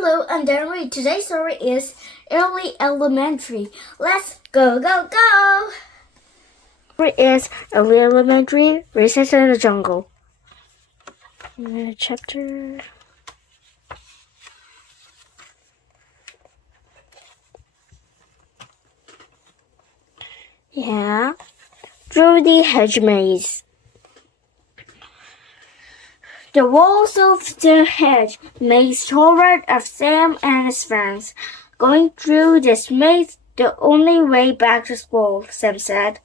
Hello, I'm Dayoung Reads. Today's story is Eerie Elementary. Let's go, go, go! Story is Eerie Elementary, Recess in the Jungle. Chapter... Through the hedge maze. The walls of the hedge maze towered of Sam and his friends. Going through this maze, the only way back to school, Sam said.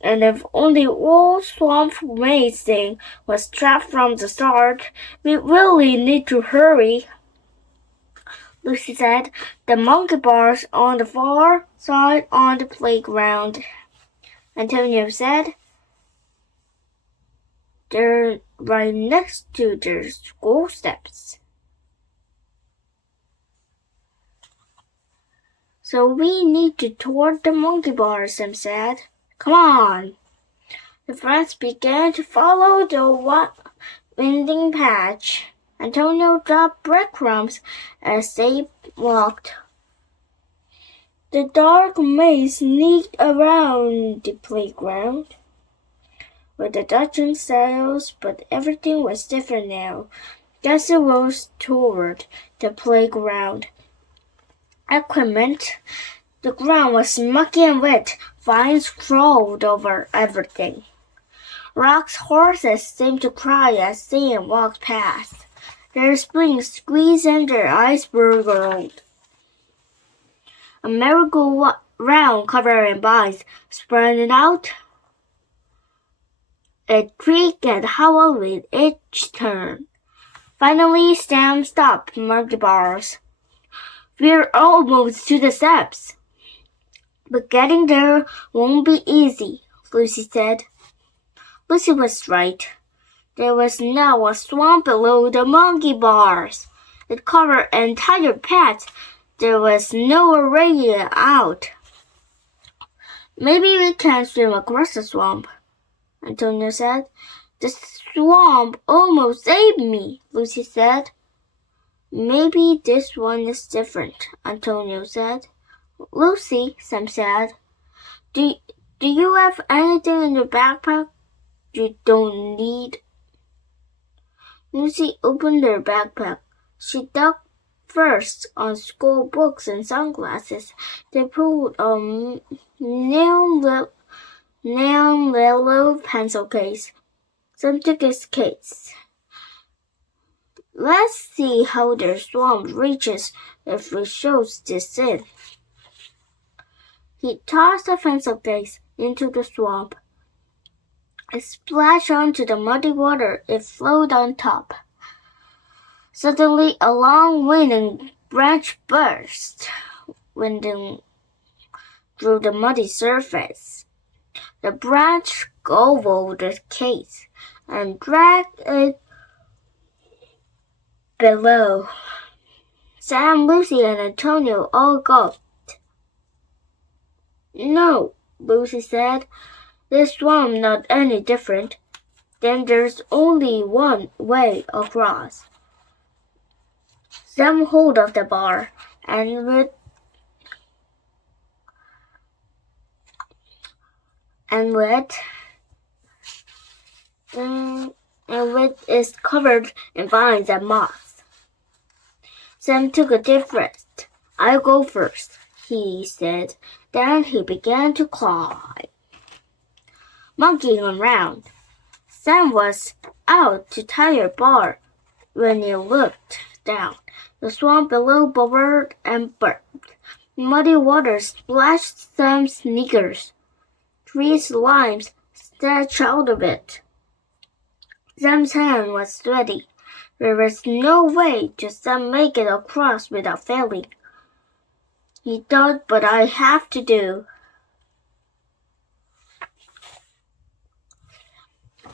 And if only all swamp maze thing was trapped from the start, we really need to hurry. Lucy said, the monkey bars on the far side on the playground. Antonio said, they're right next to their school steps. So we need to tour the monkey bars, Sam said. Come on. The friends began to follow the winding patch. Antonio dropped breadcrumbs as they walked. The dark maze sneaked around the playground with a dozen styles, but everything was different now. As the roads toured the playground equipment, the ground was mucky and wet. Vines crawled over everything. Rock's horses seemed to cry as Sam walked past. Their springs squeezed and their eyes burgled. A merry-go-round covered in vines spread out. It creaked and howled with each turn. Finally, Sam stopped monkey bars. We're almost to the steps. But getting there won't be easy, Lucy said. Lucy was right. There was now a swamp below the monkey bars. It covered an entire patch. There was no way out. Maybe we can swim across the swamp, Antonio said. The swamp almost saved me, Lucy said. Maybe this one is different, Antonio said. Lucy, Sam said, do you have anything in your backpack you don't need? Lucy opened her backpack. She dug first on school books and sunglasses. They pulled a neon yellow pencil case. Sam took his case. Let's see how the swamp reaches if we shove this in. He tossed the pencil case into the swamp. It splashed onto the muddy water. It flowed on top. Suddenly, a long winding branch burst, winding through the muddy surface. The branch gobbled the case and dragged it below. Sam, Lucy, and Antonio all gulped. No, Lucy said. This swamp not any different. Then there's only one way across. Sam hold of the bar, and with is covered in vines and moss. Sam took a deep breath. I'll go first, he said. Then he began to climb. Monkeying around. Sam was out to tie a bar when he looked down. The swamp below bubbled and burped. Muddy water splashed Sam's sneakers. 3 slimes stretched out of it. Sam's hand was sweaty. There was no way to Sam make it across without failing. He thought, but I have to do.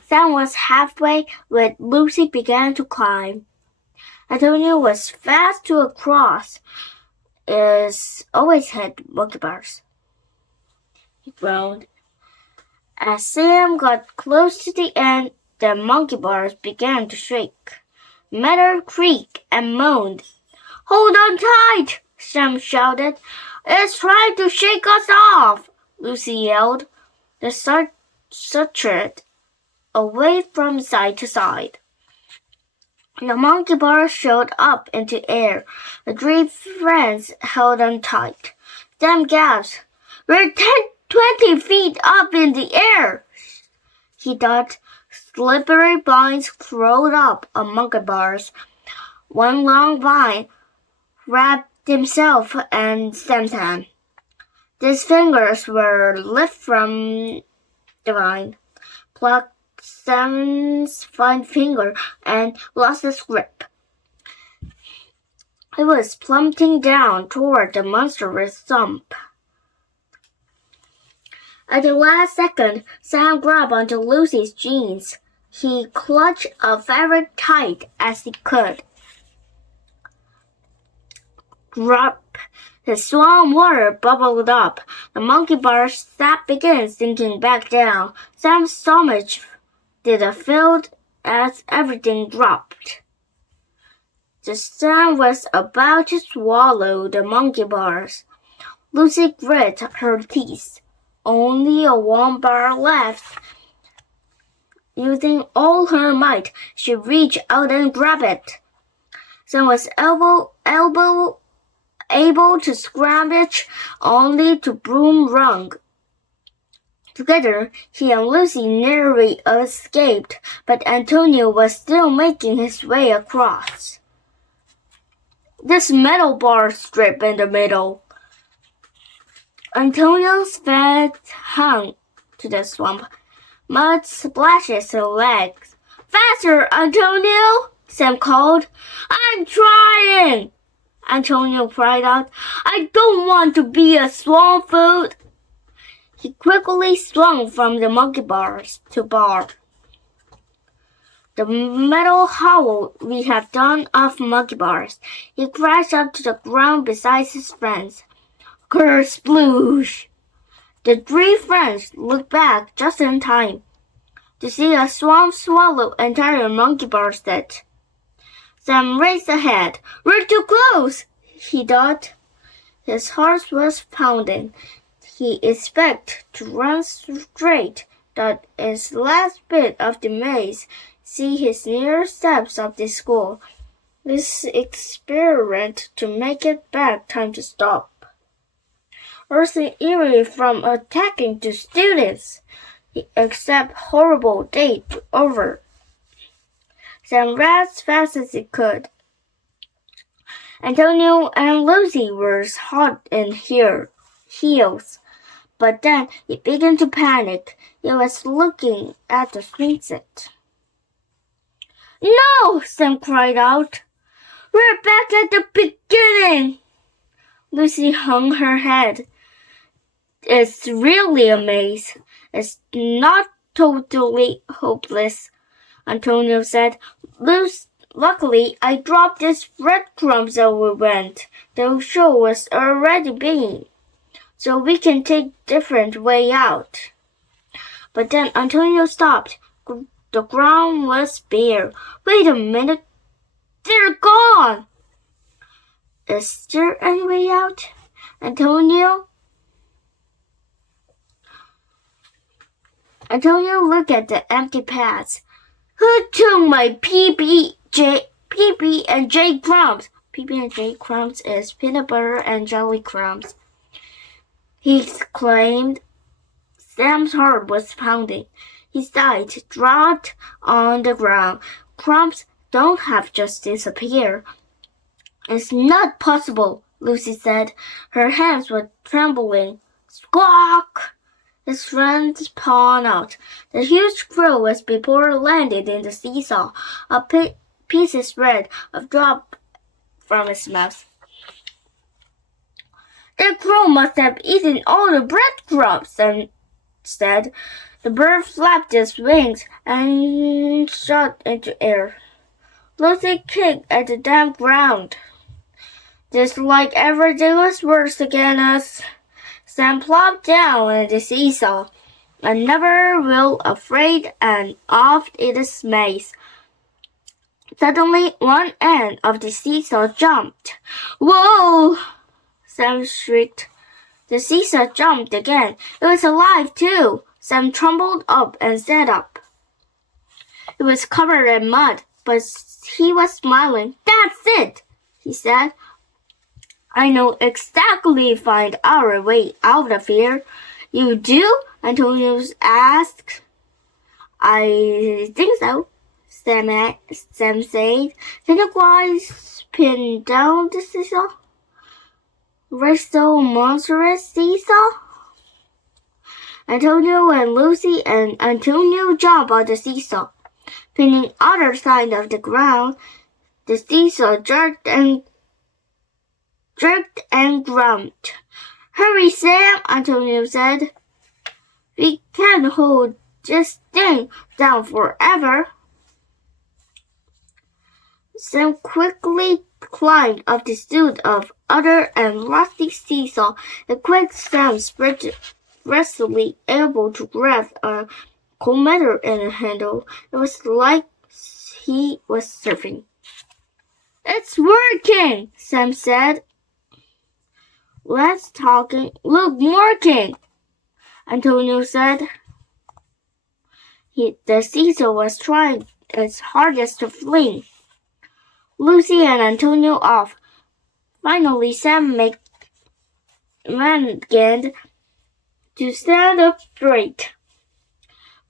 Sam was halfway when Lucy began to climb. Antonio was fast to across. Is always had monkey bars, he groaned. As Sam got close to the end, the monkey bars began to shake. Metal creaked and moaned. Hold on tight, Sam shouted. It's trying to shake us off, Lucy yelled. They stuttered away from side to side. The monkey bars shot up into air. The three friends held on tight. Sam gasped. We're 20 feet up in the air, he thought. Slippery vines crawled up on monkey bars. One long vine wrapped himself and Sam's hand. His fingers were lifted from the vine, plucked Sam's fine finger, and lost his grip. He was plummeting down toward the monstrous thump. At the last second, Sam grabbed onto Lucy's jeans. He clutched her very tight as he could. Drop! The swamp water bubbled up. The monkey bar sap began sinking back down. Sam's stomach did a field as everything dropped. The Sam was about to swallow the monkey bars. Lucy grit her teeth. Only a one bar left. Using all her might, she reached out and grabbed it. Sam was able to scramble only to broom rung. Together, he and Lucy nearly escaped, but Antonio was still making his way across. This metal bar strip in the middle. Antonio's feet hung to the swamp. Mud splashed his legs. Faster, Antonio! Sam called. I'm trying! Antonio cried out. I don't want to be a swamp food. He quickly swung from the monkey bars to bar. The metal howl we have done of monkey bars. He crashed up to the ground beside his friends. Kersploosh! The three friends looked back just in time to see a swamp swallow entire monkey bar set. Sam raced ahead. We're too close, he thought. His heart was pounding. He expected to run straight, dot his last bit of the maze, see his nearest steps of the school. This experiment to make it back time to stop. Urging Eerie from attacking the students, except horrible day over. Sam ran as fast as he could. Antonio and Lucy were hot in heels, but then he began to panic. He was looking at the sunset. No! Sam cried out. We're back at the beginning! Lucy hung her head. It's really a maze. It's not totally hopeless, Antonio said. Luckily, I dropped these breadcrumbs as we went. The show was already beginning, so we can take different way out. But then Antonio stopped. The ground was bare. Wait a minute. They're gone. Is there any way out? Antonio looked at the empty paths. Who took my PB and J crumbs? PB and J crumbs is peanut butter and jelly crumbs. He exclaimed. Sam's heart was pounding. His eyes dropped on the ground. Crumbs don't have just disappeared. It's not possible, Lucy said. Her hands were trembling. Squawk! His friends pawned out. The huge crow was before it landed in the seesaw. A piece red of drop from its mouth. The crow must have eaten all the breadcrumbs, Sam said. The bird flapped its wings and shot into air. Lucy kicked at the damp ground. Just like everything was worse against us. Sam plopped down on the seesaw, and never will afraid and off in its maze. Suddenly, one end of the seesaw jumped. Whoa! Sam shrieked. The seesaw jumped again. It was alive, too. Sam trembled up and sat up. It was covered in mud, but he was smiling. That's it, he said. I know exactly find our way out of here. You do? Antonio asked. I think so, Sam said. Can you guys pin down the seesaw? We're so monstrous seesaw? Antonio and Lucy and Antonio jumped on the seesaw. Pinning other side of the ground, the seesaw jerked and groaned. Hurry, Sam, Antonio said. We can't hold this thing down forever. Sam quickly climbed up the suit of other and rusty seesaw, and quick Sam spread resolutely able to grab a cold metal in a handle. It was like he was surfing. It's working, Sam said. Let's talking. Look, working, Antonio said. The seesaw was trying its hardest to fling Lucy and Antonio off. Finally, Sam managed to stand up straight,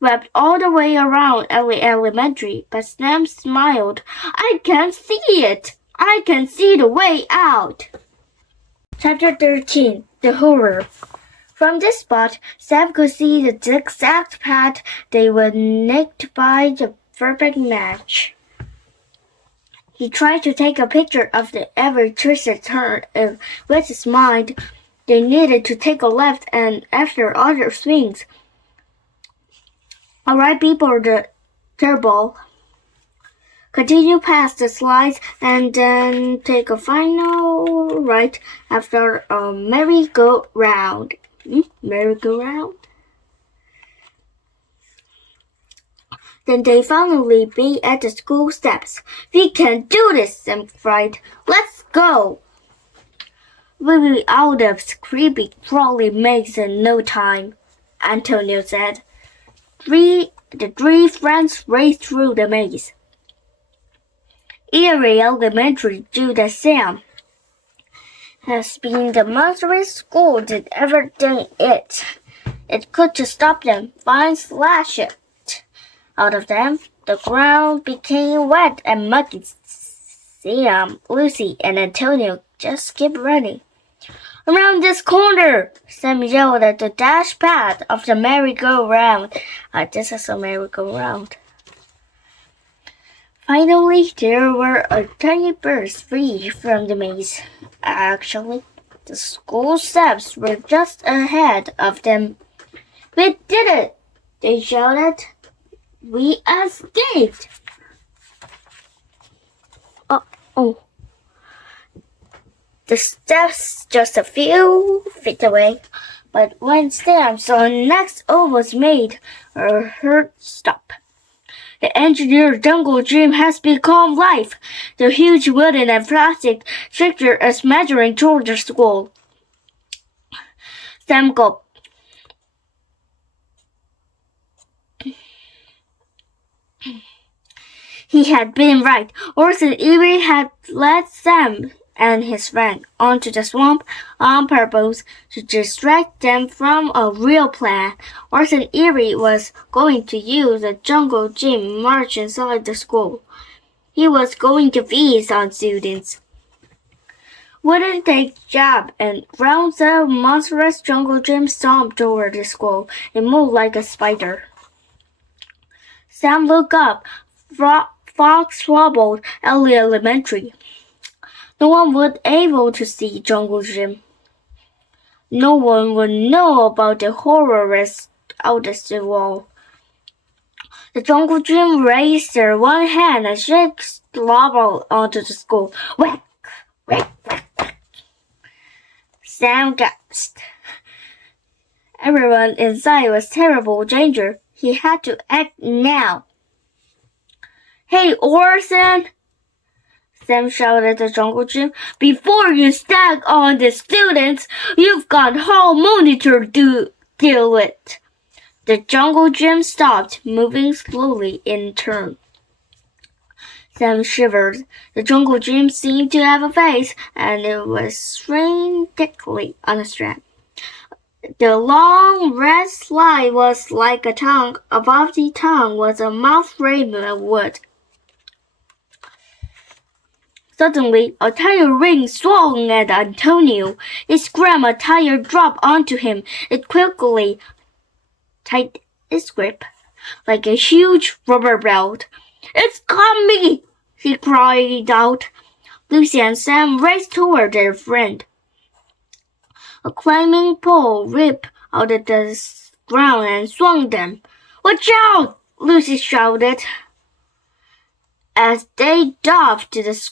wrapped all the way around Eerie Elementary, but Sam smiled. I can see it. I can see the way out. Chapter 13. The Horror. From this spot, Sam could see the exact path they would nicked by the perfect match. He tried to take a picture of every twisted turn with his mind. They needed to take a left and after other swings. Alright, before the turbo. Continue past the slides and then take a final right after a merry-go-round. Merry-go-round? Then they finally be at the school steps. We can do this, Sam cried. Let's go! We'll be out of this creepy crawly maze in no time, Antonio said. The three friends raced through the maze. Eerie Elementary knew that Sam has been the monstrous school that ever done it. It could just stop them, slash it out of them. The ground became wet and muddy. Sam, Lucy, and Antonio just kept running. Around this corner, Sam yelled at the dash path of the merry-go-round. This is a merry-go-round. Finally, there were a tiny burst free from the maze. Actually, the school steps were just ahead of them. We did it! They shouted. We escaped! Oh. The steps just a few feet away, but when Sam saw next almost made her stop. The engineered jungle gym has become life. The huge wooden and plastic structure is measuring toward the school. Sam gulped. He had been right. Orson Eerie had led Sam and his friend onto the swamp on purpose to distract them from a real plan. Orson Eerie was going to use the jungle gym march inside the school. He was going to feast on students. Wouldn't take job and ground the monstrous jungle gym stomped toward the school. It moved like a spider. Sam looked up. Fog swallowed Eerie Elementary. No one would able to see jungle gym. No one would know about the horrors out of the wall. The jungle gym raised their one hand and shook slobber onto the school. Whack! Whack! Whack! Whack! Sam gasped. Everyone inside was terrible danger. He had to act now. Hey, Orson! Sam shouted at the jungle gym. Before you stag on the students, you've got hall monitor to deal with. The jungle gym stopped, moving slowly in turn. Sam shivered. The jungle gym seemed to have a face, and it was swinging thickly on a strap. The long red slide was like a tongue. Above the tongue was a mouth framed of wood. Suddenly, a tire ring swung at Antonio. His grandma tire dropped onto him. It quickly tightened its grip like a huge rubber belt. It's got me! He cried out. Lucy and Sam raced toward their friend. A climbing pole ripped out of the ground and swung them. Watch out! Lucy shouted as they dove to the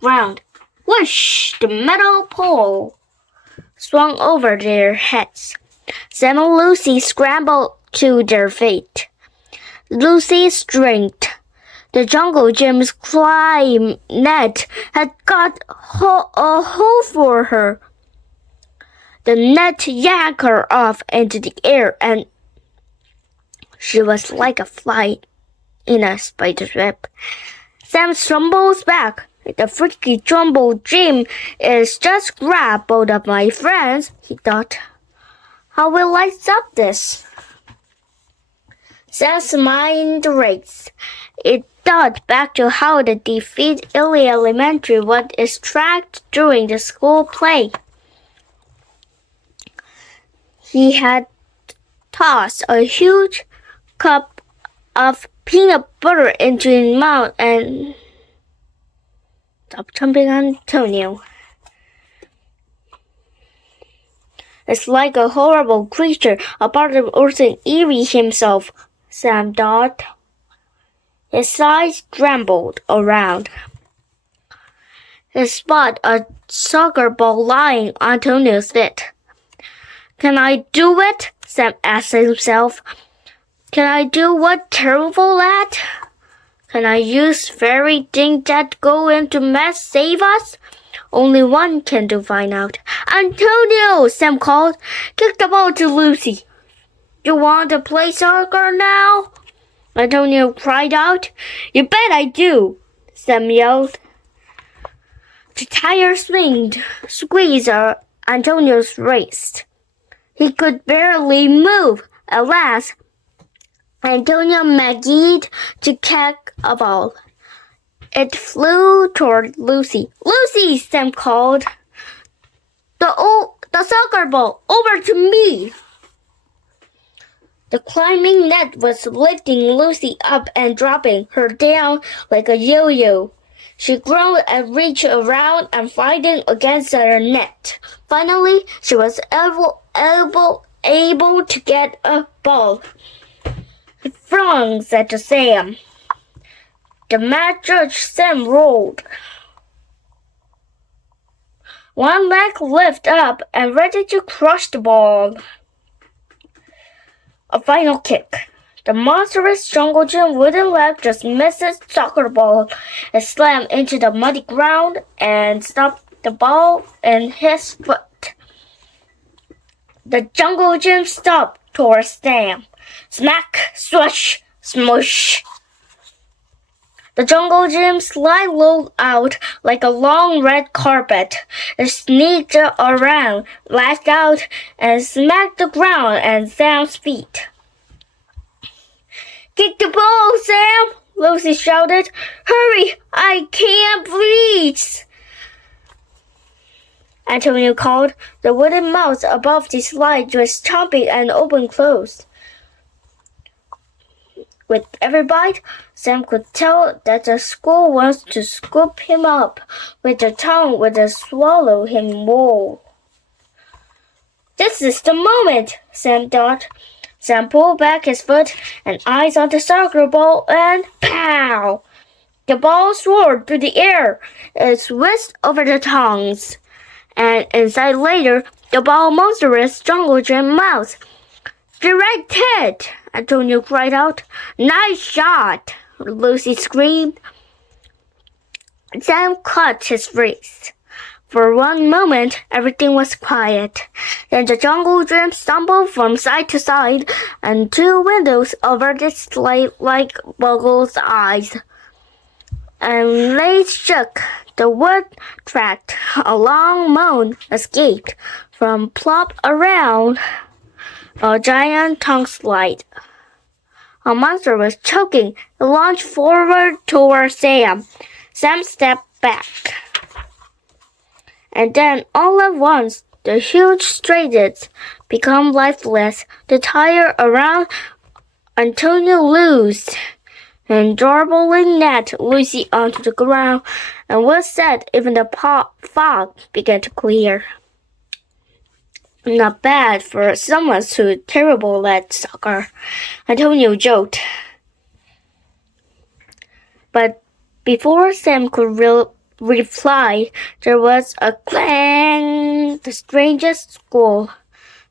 ground. Whoosh! The metal pole swung over their heads. Sam and Lucy scrambled to their feet. Lucy shrieked. The jungle gym's climb net had got a hole for her. The net yanked her off into the air, and she was like a fly in a spider's web. Sam stumbles back. The freaky jungle gym is just grabbed both of my friends, he thought. How will I stop this? Sam's mind raced. It thought back to how the defeat Eerie Elementary was tracked during the school play. He had tossed a huge cup of peanut butter into his mouth and stopped jumping on Antonio. It's like a horrible creature, a part of Orson Eerie himself, Sam thought. His eyes trembled around. He spotted a soccer ball lying on Antonio's feet. Can I do it? Sam asked himself. Can I do what terrible at? Can I use fairy things that go into mess save us? Only one can to find out. Antonio! Sam called. Kick the ball to Lucy. You want to play soccer now? Antonio cried out. You bet I do, Sam yelled. The tire squeezed Antonio's wrist. He could barely move. At last, Antonio managed to catch a ball. It flew toward Lucy. Lucy, Sam called. The soccer ball, over to me. The climbing net was lifting Lucy up and dropping her down like a yo-yo. She groaned and reached around and fighting against the net. Finally, she was able to get a ball. He flung at Sam. The mad judge Sam rolled. One leg lifted up and ready to crush the ball. A final kick. The monstrous jungle gym wooden leg just missed the soccer ball. It slammed into the muddy ground and stopped the ball in his foot. The jungle gym stopped toward Sam. Smack, swish, smush. The jungle gym slide rolled out like a long red carpet. It sneaked around, lashed out, and smacked the ground at Sam's feet. Kick the ball, Sam! Lucy shouted. Hurry! I can't breathe! Antonio called. The wooden mouth above the slide was chomping and open-closed. With every bite, Sam could tell that the squirrel wants to scoop him up with the tongue with a swallow him whole. This is the moment, Sam thought. Sam pulled back his foot and eyes on the soccer ball and pow! The ball soared through the air. It whizzed over the tongues. And inside later, the ball monstrous jungle gym mouth. Direct hit! Antonio cried out. Nice shot! Lucy screamed. Sam caught his breath. For one moment, everything was quiet. Then the jungle gym stumbled from side to side, and two windows over displayed like Buggle's eyes. And they shook. The wood cracked. A long moan escaped from plop around a giant tongue slide. A monster was choking. It launched forward toward Sam. Sam stepped back. And then, all at once, the huge strides became lifeless. The tire around Antonio loosed and darbling net Lucy onto the ground, and with that, even the fog began to clear. Not bad for someone so terrible at soccer, Antonio joked. But before Sam could reply, there was a clang. The strangest school.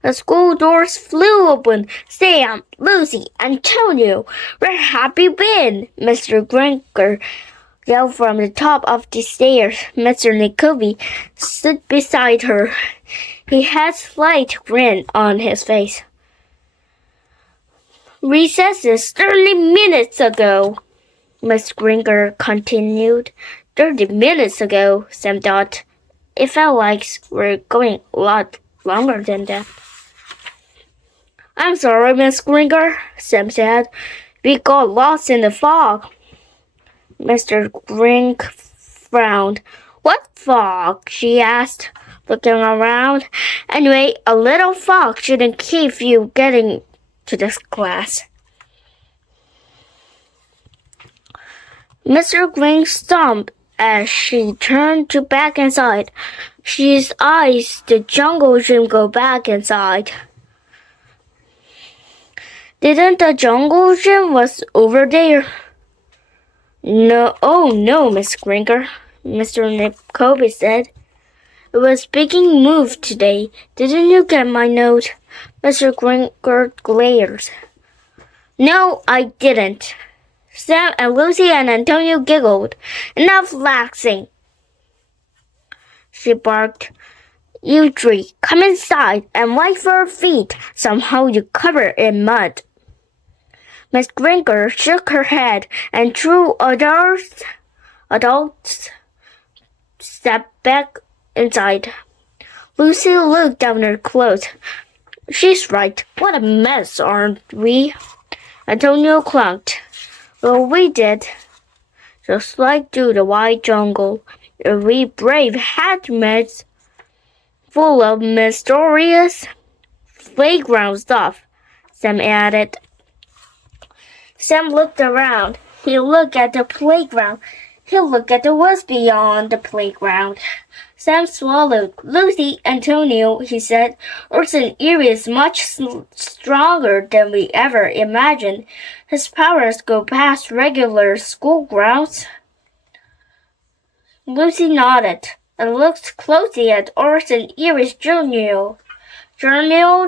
The school doors flew open. Sam, Lucy, Antonio, where have you been? Mr. Grinker yelled from the top of the stairs. Mr. Nicovi stood beside her. He had a slight grin on his face. Recess is 30 minutes ago, Miss Grinker continued. 30 minutes ago, Sam thought. It felt like we're going a lot longer than that. I'm sorry, Miss Grinker, Sam said. We got lost in the fog. Mr. Grink frowned. What fog? She asked, looking around. Anyway, a little fog shouldn't keep you getting to this class. Mr. Grink stomped as she turned to back inside. She's eyes the jungle gym go back inside. Didn't the jungle gym was over there? No, oh no, Miss Grinker, Mr. Nicobi said. It was being moved today. Didn't you get my note? Mr. Grinker glared. No, I didn't. Sam and Lucy and Antonio giggled. Enough laxing, she barked. You three, come inside and wipe your feet. Somehow you cover in mud. Miss Grinker shook her head and two adults stepped back inside. Lucy looked down her clothes. She's right. What a mess, aren't we? Antonio clunked. Well, we did. Just like through the wide jungle, we brave hatchments full of mysterious playground stuff, Sam added. Sam looked around. He looked at the playground. He looked at the woods beyond the playground. Sam swallowed. Lucy, Antonio, he said, Orson Eerie is much stronger than we ever imagined. His powers go past regular school grounds. Lucy nodded and looked closely at Orson Eerie's journal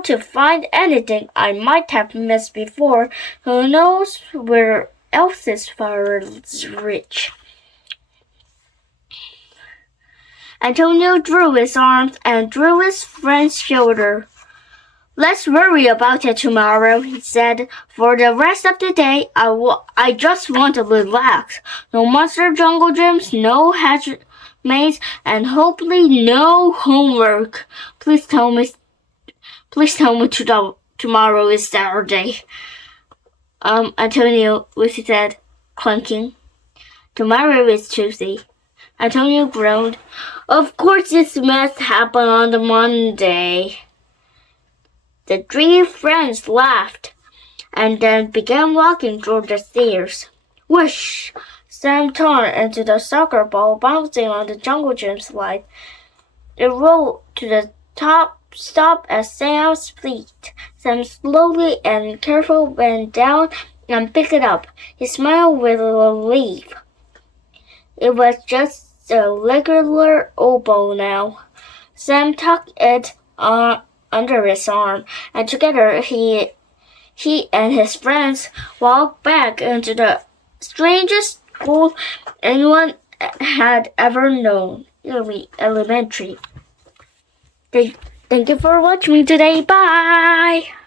to find anything I might have missed before. Who knows where else's powers reach? Antonio drew his arms and drew his friend's shoulder. Let's worry about it tomorrow, he said. For the rest of the day, I just want to relax. No monster jungle gyms, no hatchmates, and hopefully no homework. Please tell me tomorrow is Saturday. Antonio, Lucy said, clanking. Tomorrow is Tuesday. Antonio groaned. Of course this must happen on the Monday. The three friends laughed and then began walking toward the stairs. Whoosh! Sam turned into the soccer ball bouncing on the jungle gym slide. It rolled to the top stop at Sam's feet. Sam slowly and carefully bent down and picked it up. He smiled with relief. It was just a regular old ball now. Sam tucked it under his arm, and together he and his friends walked back into the strangest school anyone had ever known. Eerie Elementary. Thank you for watching me today. Bye!